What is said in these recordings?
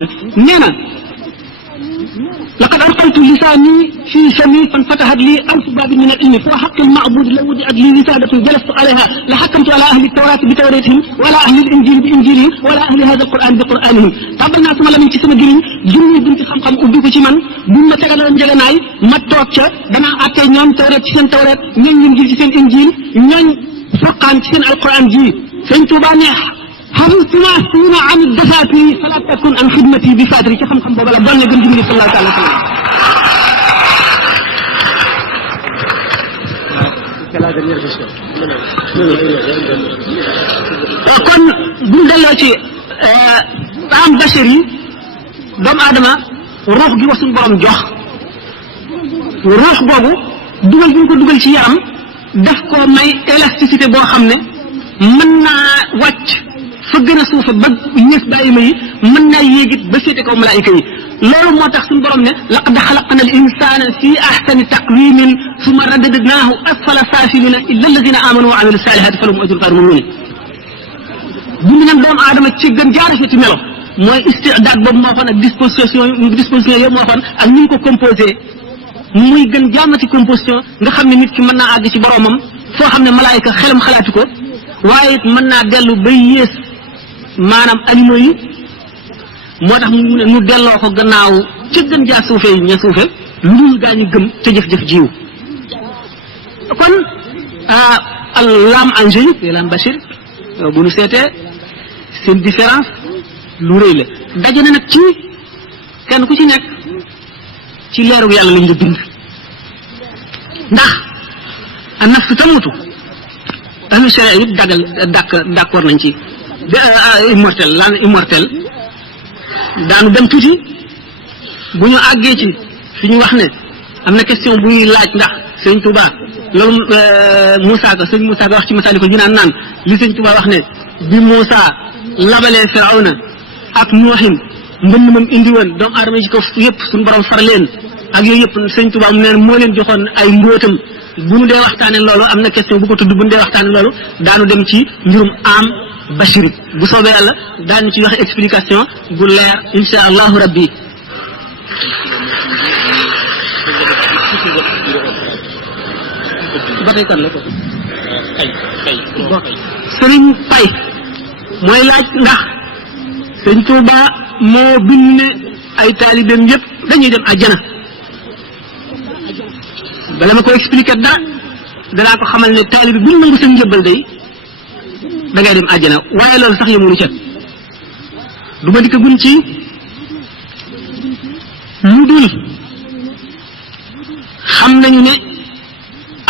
nee na لقد ألقيت لساني في شمي فانفتحت لي ألف باب من العلم فحق المعبود لو وضعت لي وسادة جلست عليها لحكمت على أهل التوراة بتوراتهم ولا أهل الإنجيل بإنجيلهم ولا أهل هذا القرآن بقرآنهم تابلنا سما لمن ci sama gëriñ junni bunti xam-xam ubbi ko ci man buñ ma tegaloon njëganaay ma toog ca danaa atte ñoom tawreet ci seen tawreet ñooñ injil ci seen injil ñooñ furqaan ci seen alquran ji sëñ Tuubaa ne حفظتما سين عن الدفاتر فلا تكن عن خدمتي بفاتر ci xam-xam boobu la bon na gën jigi sallallahu alayhi wa sallam kon buñ delloo ci am bachir yi doomu aadama ruux gi wa suñ borom jox ruux boobu dugal bi ñu ko dugal ci yaram daf ko may élasticité boo xam ne mën naa wàcc fa gën a suufa ba ñës bàyyi ma yi mën naa yéegit ba féete kaw malaayika yi loolu moo tax suñu borom ne laqad xalaqna al insana fi ahsani taqwimin summa radadnaahu asfala saafilina illa alladina amanu wa amilu salihati falahum ajrun ghayru mamnun bind nañ doomu aadama ci gën jaarafeti melo mooy istidaad boobu moo xoon ak disposition yëpp moo xoon ak ni ñu ko composé muy gën jaamati composition nga xam ne nit ki mën naa àgg ci boromam foo xam ne malaayika xelam xalaatu ko waaye it mën naa dellu bay yées maanaam animaux yi moo tax mu ne nu delloo ko gannaaw ca gën jaa suufe yi ña suufe lu dul gaañu gëm te jëf-jëf jiw kon l'âme angélique et l'âme bachir bu nu seetee seen différence lu rëy la daje na nag ci kenn ku ci nekk ci leeru yàlla lañ la bind ndax a nafsu tamutu ahlu sharia yëpp d'accord nañ ci immortel lan immortel daanu dem tuuti bu ñu àggee ci fi ñu wax ne am na question buy laaj ndax sëñ Touba loolu Moussa Ka sëñ Moussa Ka wax ci Masaalikul Jinaan naan li sëñ Touba wax ne bi Moussa labalee Firawna ak Nuuhin mbënd mam indi woon doomu aadama ci ko yëpp suñu borom far leen ak yooyu yëpp sëñ Touba mu neen moo leen joxoon ay mbóotam bu ñu dee waxtaane loolu am na question bu ko tudd bu ñu dee waxtaane loolu daanu dem ci mbirum am bachiri bu soobee yàlla daañu ci waxe explication bu leer insha allahu rabbi ba tey kan la ko sëriñ Pay mooy laaj ndax sëñ Tuuba moo bind ne ay taalibeem yëpp dañuy dem àjjana bala ma ko expliquer dara danaa ko xamal ne taalibe bu ñu nangu seen njëbbal day da ngay dem àjjana waaye loolu sax yemunu ca du ma dikk gun ci lu dul xam nañu ne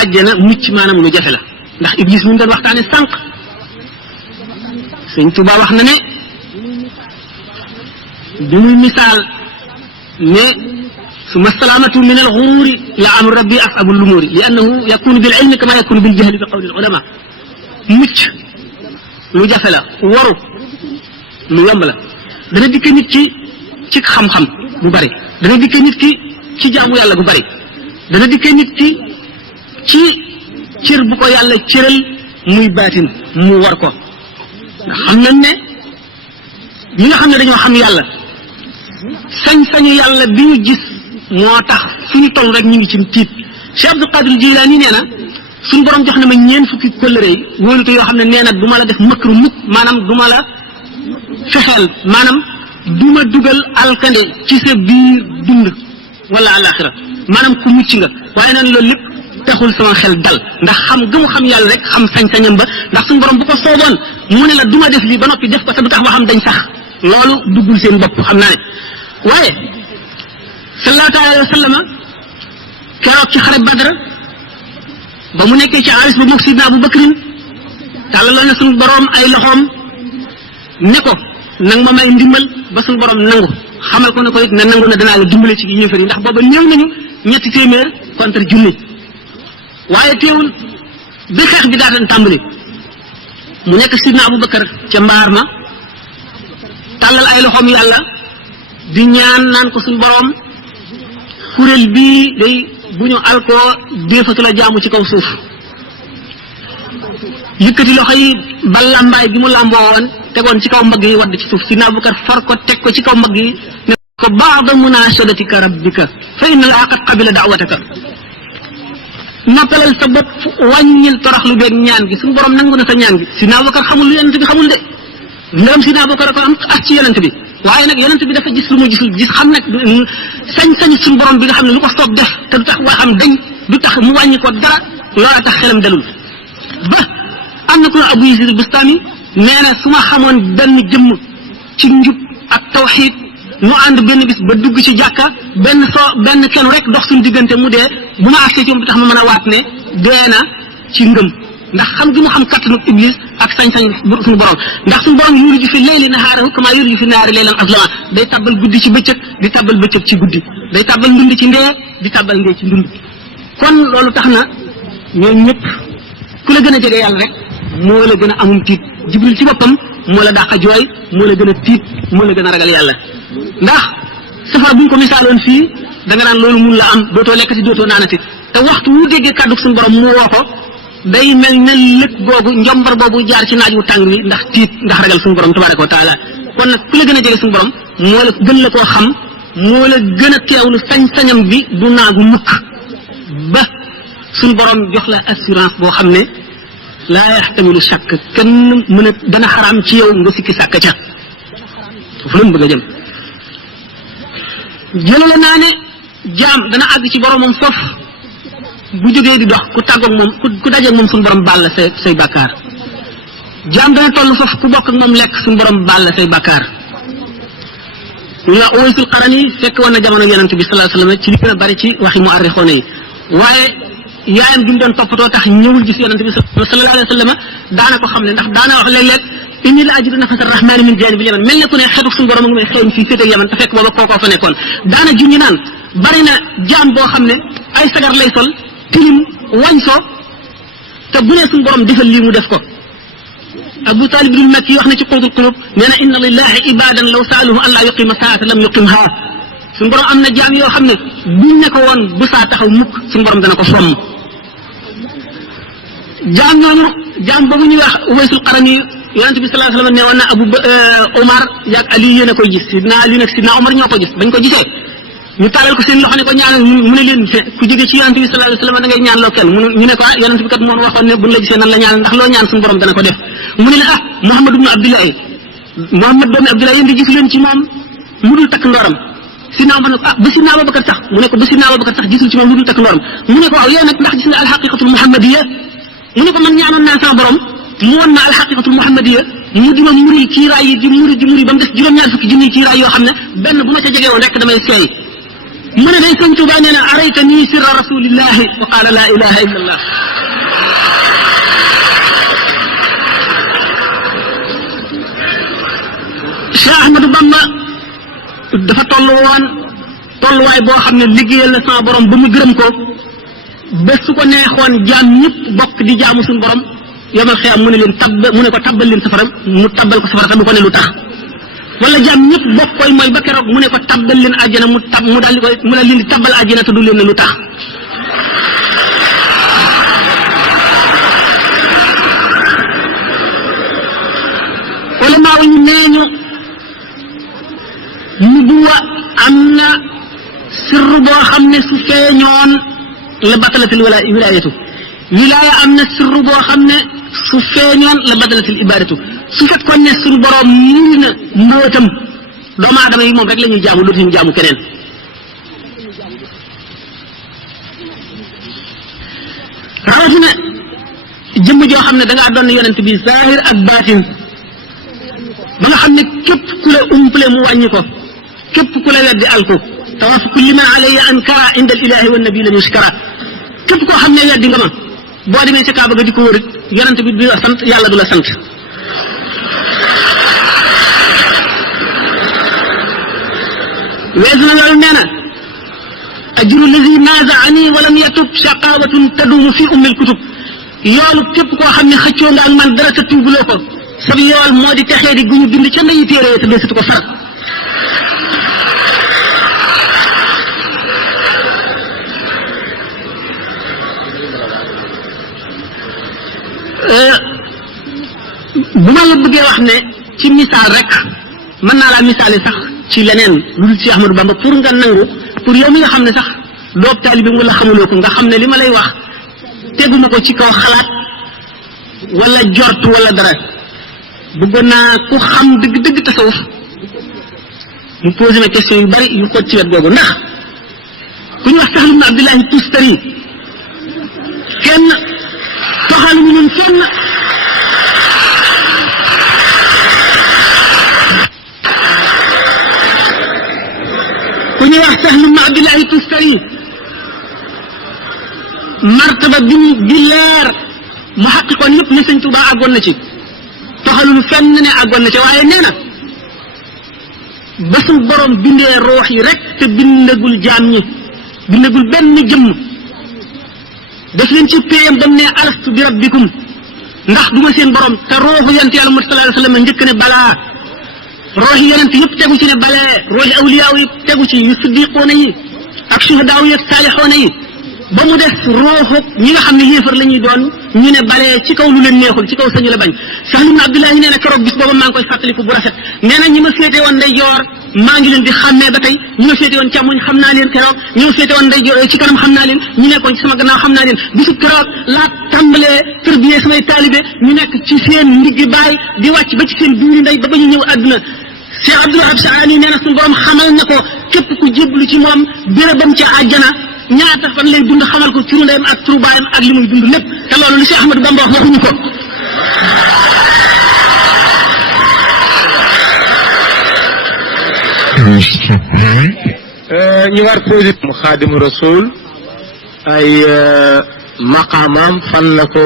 àjjana mucc maanaam lu jafe la ndax iblis mu doon waxtaane sànq sëñ Tuubaa wax na ne bi muy misaal ne summa salaamatu min al xuruuri la am rabbi asabu lumuuri li annahu yakunu bil ilmi kama yakunu bil jahli bi qawli al ulama mucc lu jafe la waru lu yomb la dana dikke nit ki ci xam-xam bu bari dana dikke nit ki ci jaamu yàlla bu bari dana dikke nit ki ci cër bu ko yàlla cëral muy baatin mu war ko nga xam nañ ne ñi nga xam ne dañoo xam yàlla sañ-sañu yàlla bi ñu gis moo tax fu ñu toll rek ñu ngi ci tiit Cheikh Abdul Qadir Jilaani nee na suñu borom jox na ma ñeent fukki kóllëre yi wóolute yoo xam ne nee na du ma la def mëkkru mukk maanaam du ma la fexeel maanaam du ma dugal alkande ci sa biir dund wala alaxira maanaam ku mucc nga waaye naan loolu lépp taxul sama xel dal ndax xam gëmu xam yàlla rek xam sañ-sañam ba ndax suñu borom bu ko sooboon mu ne la du ma def lii ba noppi def ko te du tax waxam dañ sax loolu duggul seen bopp xam naa ne waaye sallallahu alayhi wa sallam keroog ci xare Badr ba mu nekkee ci aris ba mook sidna Abu Bakrin tàllal na suñu borom ay loxoom ne ko nang ma may ndimbal ba suñu borom nangu xamal ko ne ko it ne nangu na danaa la dimbale ci yéefar yi ndax booba néew nañu 300 contre junni waaye teewul bi xeex bi daataan tàmbali mu nekk sidna Abu Bakar ca mbaar ma tàllal ay loxoom yàlla di ñaan naan ko suñu borom kuréel bii day bu ñu alkoo déefatu la jaamu ci kaw suuf yëkkati loxo yi ba lambaay bi mu lamboo woon tegoon ci kaw mbagg yi wadd ci suuf Sidna Abubakar far ko teg ko ci kaw mbagg yi ne ko ba'da munashadatika rabbika fa inna Allaha qad qabila da'wataka noppalal sa bopp wàññil toroxlu beeg ñaan gi suñu borom nangu na sa ñaan gi Sidna Abubakar xamul lu yonent bi xamul de ndam Sidna Abubakar ko am as ci yonent bi waaye nag yonent bi dafa gis lu mu gisul gis xam nag sañ-sañ suñu borom bi nga xam ne lu ko soob def te du tax waa xam dañ du tax mu wàññi ko dara loola tax xelam dalul ba am na ko Abu Yazid Bustami nee na su ma xamoon benn jëmm ci njub ak tawxiid nu ànd benn bis ba dugg ci jàkka benn kenn rek dox suñu diggante mu dee bu ma agsee ci moom bi tax ma mën a waat ne dee na ci ngëm ndax xam gi mu xam kattanu iblis ak sañ-sañ suñu borom ndax suñu borom yuriju fi layli nahaarahu kama yuriju fi nahaari laylan aslama day tàbbal guddi ci bëccëg di tàbbal bëccëg ci guddi day tàbbal ndund ci ndee di tàbbal ndee ci ndund kon loolu tax na ñoom ñëpp ku la gën a jege yàlla rek moo la gën a amum tiit jibril ci boppam moo la dàq a jooy moo la gën a tiit moo la gën a ragal yàlla ndax safara bu ñu ko misaaloon fii da nga naan loolu mun la am dootoo lekkati dootoo naanati te waxtu wu déggee kàddu suñu borom mu woo ko day mel ne lëkk googu njombar boobu jaar ci naaj wu tàng wi ndax tiit ndax ragal suñu borom tabaraka wa taala kon nag ku la gën a jege suñu borom moo la gën la koo xam moo la gën a teewlu sañ-sañam bi du naagu mukk ba suñu borom jox la assurance boo xam ne laa yaxtamilu shakk kenn mën a dana xaraam ci yow nga sikki sàkk ca fu leen bëgg a jëm jëlale naa ne jaam dana àgg ci boromam foofu bu jógee di dox ku tàggoog moom ku dajeeg moom suñu borom baal la say bàkkaar jaam dana toll foofu ku bokk ak moom lekk suñu borom baal la say bàkkaar ñu la Uwaysul Qarani fekk woon na jamono yonent bi sallallahu alayhi wasallam ci li gën a bari ci waxi mu arrixoone yi waaye yaayam gi mu doon toppatoo tax ñëwul gis yonent bi sallallahu alayhi wasallam daana ko xam ne ndax daana wax léeg-léeg inni la ajidu nafasa rahmani min janibil yaman mel ne ku ne xetu suñu borom a ngi may xeeñ fii féeteeg yaman te fekk booba kookoo fa nekkoon daana junñi naan bari na jaam boo xam ne ay sagar lay sol tilim wañ so te bu ne suñu borom defal lii mu def ko Abu Talib ibn Makki wax na ci Qudul Qulub nee na inna lillahi ibadan law saaluhu an laa yuqima saata lam yuqimha suñu borom am na jaam yoo xam ne buñ ne ko woon bu saa taxaw mukk suñu borom dana ko fomm jaam ñooñu jaam boobu ñuy wax Uwaysul Qarani yonent bi sallallahu alayhi wasallam ne woon na Abu Omar yaag Ali yéen a koy gis sidna Ali nag sidna Omar ñoo ko gis bañ ko gisee ñu taalal ko seen loxo ne ko ñaanal mu ne leen ku jóge ci yonent bi sallallahu alayhi wasallam da ngay ñaan loo kenn ñu ne ko yonent bi kat moo waxoon ne buñ la gisee nan la ñaan ndax loo ñaan suñu borom dana ko def mu ne leen Muhammad ibn Abdullah Muhammad doomi Abdullah yéen di gis leen ci moom mu dul takk ndoram sidna Omar ba sidna Abubakar sax mu ne ko ba sidna Abubakar sax gisul ci moom mu dul takk ndoram mu ne ko waaw yow nag ndax gis nga alxaqiqatul muhammadiyya mu ne ko man ñaanoon naa sama borom mu won na alxaqiqatul muhammadiyya mu di ma muri kiiraay yi di muri ba mu des juróom-ñaar fukki junniy kiiraay yoo xam ne benn bu ma ca jege woon rek damay seey mu ne day sëñ Tuubaa nee na arayta nii sirra rasulillahi wa qaala laa ilaha illa allah Cheikh Ahmadou Bamba dafa tolluwaay boo xam ne liggéeyal na sama borom ba mu gërëm ko ba su ko neexoon jaam ñëpp bokk di jaamu suñu borom yomal xiyam mu ne ko tabbal leen safara mu tabbal ko safara te du ko ne lu tax wala jaam ñëpp bokk koy mooy ba keroog mu ne ko tabbal leen àjjana mu daal di koy mu ne leen di tabbal àjjana te du leen ne lu tax wala maa wu ñu nee ñu nubuwa am na sirru boo xam ne su feeñoon la batalatil wilaayatu wilaaya am na sirru boo xam ne su feeñoon la batalatil ibadatu su fekkoon ne suñu borom muri na mbootam doomu aadama yi moom rek la ñuy jaamu dootuñu jaamu keneen rawatina jëmm joo xam ne da ngaa doon yonent bi zahir ak baatin ba nga xam ne képp ku la umpale mu wàññi ko képp ku la weddi alko tawaafuku liman alayya ankara inda al ilahi wa nabi la muskara képp koo xam ne weddi nga ma boo demee ca Kaaba ga di ko wër yonent bi du la sant yàlla du la sant weesu na loolu nee na ajru lazi nazaani wa lam yatub shaqawatun tadumu fi ummil kutub yoolu képp koo xam ne xëccoo nga ak man dara te tuubuloo ko sab yool moo di texee di guñu bind ca ndeyi téere te deesatu ko far bu ma la bëggee wax ne ci misaal rek mën naa laa misaale sax ci leneen lu dul ci Ahmadou Bamba pour nga nangu pour yow mi nga xam ne sax doob taalibe bi wala xamuloo ko nga xam ne li ma lay wax teguma ko ci kaw xalaat wala jort wala dara bëggoon naa ku xam dëgg-dëgg tasawuf mu posé ma question yu bari yu ko ci wet googu ndax ku ñu wax Sahl ibn Abdullahi Tustari kenn toxaluñu ñun kenn ku ñuy wax Sahl ibn Abdullahi Tustari martaba bi leer mu xaqiqoon yëpp ne sëñ Tuubaa àggoon na ci toxaluñu fenn ne àggoon na ci waaye nee na ba su borom bindee roox yi rek te bindagul jaam ñi bindagul benn jëmm def leen ci péyam ba mu ne alastu bi rabbikum ndax duma seen borom te rooxu yonent yàlla Muhammad sallallahu alayhi wa sallam njëkk ne balaa roox yi yonent yëpp tegu ci ne balee roox yi awliyaaw yi tegu ci yu siddiqoona yi ak suhadaaw yi ak saalixoona yi ba mu des rooxu ñi nga xam ne yéefar la ñuy doon ñu ne balee ci kaw lu leen neexul ci kaw sañu la bañ Sahl ibn Abdullahi nee na keroog bis booba maa ngi koy fàttaliku bu rafet nee na ñi ma féete woon ndeyjoor maa ngi leen di xàmmee ba tey ñi ma féete woon càmmoñ xam naa leen keroog ñi ma féete woon ndeyjoor ci kanam xam naa leen ñu nekkoon ci sama gannaaw xam naa leen bisu keroog laa tàmbalee tërbiyee samay taalibe ñu nekk ci seen ndiggi baay di wàcc ba ci seen biiri ndey ba ba ñu ñëw àdduna Cheikh Abdul Wahab Saani nee na suñu borom xamal na ko képp ku jébbalu ci moom bérébam ca àjjana ñaata fan lay dund xamal ko turu ndeyam ak turu baayam ak li muy dund lépp te loolu li Cheikh Ahmadou Bamba wax waxuñu ko ñu war posé mu Xaadimu Rasul ay maqaamam fan la ko